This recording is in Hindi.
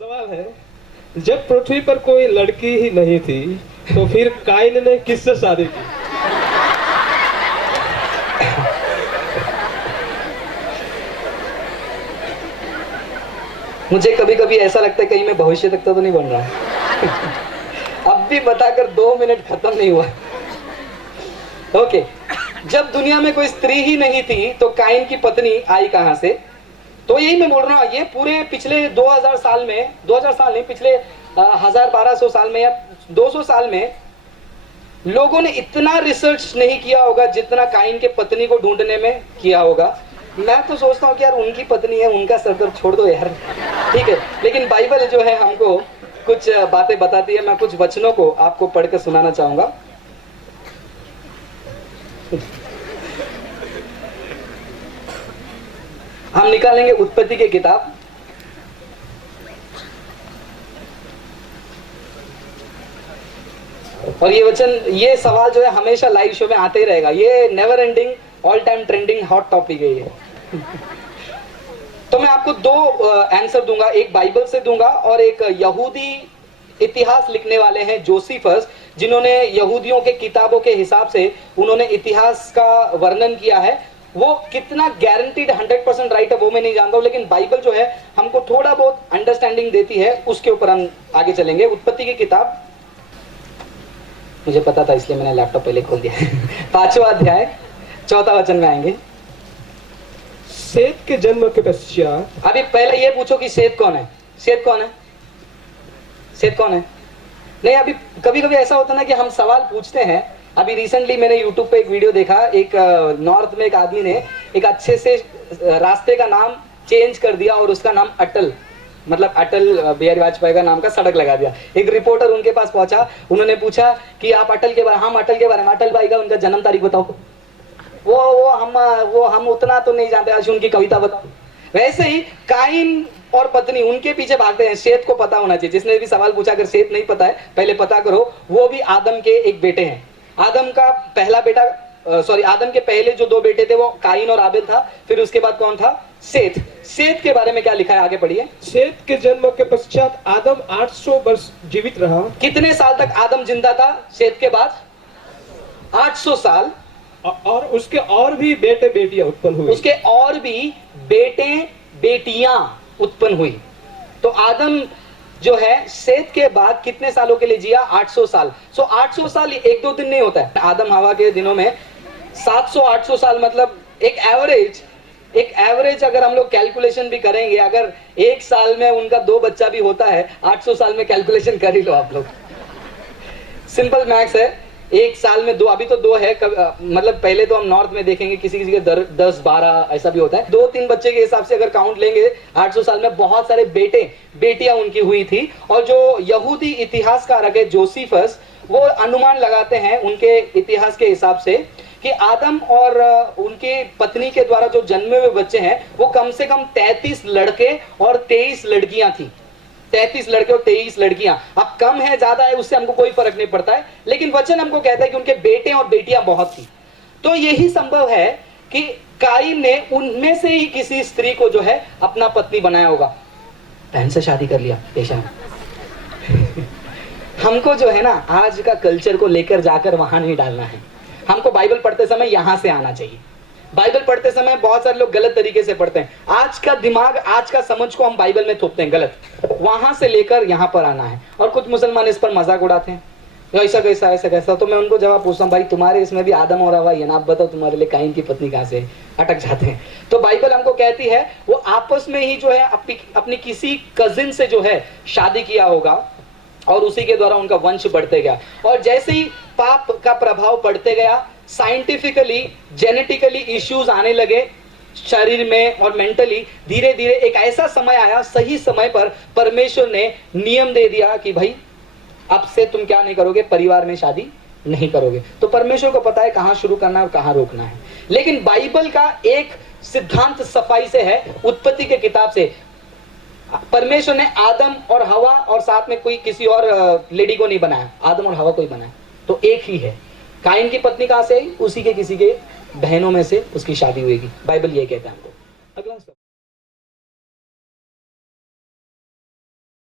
सवाल है, जब पृथ्वी पर कोई लड़की ही नहीं थी तो फिर काइन ने किससे शादी की? मुझे कभी कभी ऐसा लगता है कहीं मैं भविष्य तक तो नहीं बन रहा। अब भी बताकर 2 मिनट खत्म नहीं हुआ। ओके, जब दुनिया में कोई स्त्री ही नहीं थी तो काइन की पत्नी आई कहां से? तो यही मैं बोल रहा हूं, ये पूरे पिछले 2000 साल में, 2000 साल नहीं, पिछले 1200 साल में या 200 साल में लोगों ने इतना रिसर्च नहीं किया होगा जितना काइन के पत्नी को ढूंढने में किया होगा। मैं तो सोचता हूँ कि यार उनकी पत्नी है, उनका सरदर्द छोड़ दो यार, ठीक है। लेकिन बाइबल जो है हमको कुछ बातें बताती है। मैं कुछ वचनों को आपको पढ़कर सुनाना चाहूंगा। हम निकालेंगे उत्पत्ति की किताब, और ये वचन, ये सवाल जो है हमेशा लाइव शो में आते ही रहेगा। ये never ending, all time trending hot topic है ये। तो मैं आपको 2 आंसर दूंगा, एक बाइबल से दूंगा और एक यहूदी इतिहास लिखने वाले हैं जोसेफस, जिन्होंने यहूदियों के किताबों के हिसाब से उन्होंने इतिहास का वर्णन किया है। वो कितना गारंटीड 100% राइट है वो मैं नहीं जानता हूं, लेकिन बाइबल जो है हमको थोड़ा बहुत अंडरस्टैंडिंग देती है, उसके ऊपर हम आगे चलेंगे। उत्पत्ति की किताब, मुझे पता था इसलिए मैंने लैपटॉप पहले खोल दिया। 5वां अध्याय 4था वचन में आएंगे। सेत के जन्म के पश्चात, अभी पहले ये पूछो कि सेत कौन है? सेत कौन है? सेत कौन है? नहीं, अभी कभी कभी ऐसा होता है ना कि हम सवाल पूछते हैं। अभी रिसेंटली मैंने YouTube पे एक वीडियो देखा, एक नॉर्थ में एक आदमी ने एक अच्छे से रास्ते का नाम चेंज कर दिया और उसका नाम अटल, मतलब अटल बिहारी वाजपेयी का नाम का सड़क लगा दिया। एक रिपोर्टर उनके पास पहुंचा, उन्होंने पूछा कि आप अटल के बारे, हम अटल के बारे में, अटल भाई का उनका जन्म तारीख बताओ। वो हम उतना तो नहीं जानते, आज उनकी कविता बताओ। वैसे ही काइन और पत्नी उनके पीछे भागते हैं। सेत को पता होना चाहिए, जिसने भी सवाल पूछा अगर सेत नहीं पता है पहले पता करो। वो भी आदम के एक बेटे हैं। आदम का पहला बेटा, आदम के पहले जो 2 बेटे थे वो काइन और आबेल था। फिर उसके बाद कौन था? सेत। सेत के बारे में क्या लिखा है, आगे पढ़िए। सेत के जन्म के पश्चात आदम 800 वर्ष जीवित रहा। कितने साल तक आदम जिंदा था सेत के बाद? 800 साल। और उसके और भी बेटे बेटियां उत्पन्न हुई। उसके और भी बेटे बेटियां उत्पन्न हुई। तो आदम जो है सेत के बाद कितने सालों के लिए जिया? 800 साल। 800 साल 1-2 दिन नहीं होता है। आदम हवा के दिनों में 700-800 साल, मतलब एक एवरेज अगर हम लोग कैलकुलेशन भी करेंगे, अगर 1 साल में उनका 2 बच्चा भी होता है, 800 साल में कैलकुलेशन कर ही लो आप लोग। सिंपल मैथ्स है। 1 साल में 2, अभी तो 2 है, मतलब पहले तो हम नॉर्थ में देखेंगे किसी किसी के 10-12 ऐसा भी होता है। 2-3 बच्चे के हिसाब से अगर काउंट लेंगे 800 साल में बहुत सारे बेटियां उनकी हुई थी। और जो यहूदी इतिहासकार है जोसेफस, वो अनुमान लगाते हैं उनके इतिहास के हिसाब से कि आदम और उनके पत्नी के द्वारा जो जन्मे हुए बच्चे हैं वो कम से कम 33 लड़के और 23 लड़कियां थी। 33 लड़के और 23 लड़कियां। अब कम है ज्यादा है उससे हमको कोई फर्क नहीं पड़ता है, लेकिन वचन हमको कहता है कि उनके बेटे और बेटियां बहुत थी। तो यही संभव है कि काइन ने उनमें से ही किसी स्त्री को जो है अपना पत्नी बनाया होगा। बहन से शादी कर लिया पेशा। हमको जो है ना आज का कल्चर को लेकर जाकर वहां नहीं डालना है। हमको बाइबल पढ़ते समय यहां से आना चाहिए। बाइबल पढ़ते समय बहुत सारे लोग गलत तरीके से पढ़ते हैं। आज का दिमाग, आज का समझ को हम बाइबल में थोपते हैं गलत, वहां से लेकर यहां पर आना है। और कुछ मुसलमान इस पर मजाक उड़ाते हैं, ऐसा कैसा ऐसा कैसा। तो मैं उनको जवाब पूछता हूँ, भाई तुम्हारे इसमें भी आदम और हवा है ना, आप बताओ तुम्हारे लिए काइन की पत्नी कहां से अटक जाते हैं। तो बाइबल हमको कहती है वो आपस में ही जो है अपनी किसी कजिन से जो है शादी किया होगा और उसी के द्वारा उनका वंश बढ़ते गया। और जैसे ही पाप का प्रभाव बढ़ते गया, साइंटिफिकली जेनेटिकली इश्यूज आने लगे शरीर में और मेंटली, धीरे धीरे एक ऐसा समय आया, सही समय पर परमेश्वर ने नियम दे दिया कि भाई अब से तुम क्या नहीं करोगे, परिवार में शादी नहीं करोगे। तो परमेश्वर को पता है कहां शुरू करना है और कहां रोकना है। लेकिन बाइबल का एक सिद्धांत सफाई से है, उत्पत्ति के किताब से। परमेश्वर ने आदम और हवा और साथ में कोई किसी और लेडी को नहीं बनाया, आदम और हवा को ही बनाया। तो एक ही है। काइन की पत्नी कहां से आई? उसी के किसी के बहनों में से उसकी शादी हुई। बाइबल ये कहता है हमको।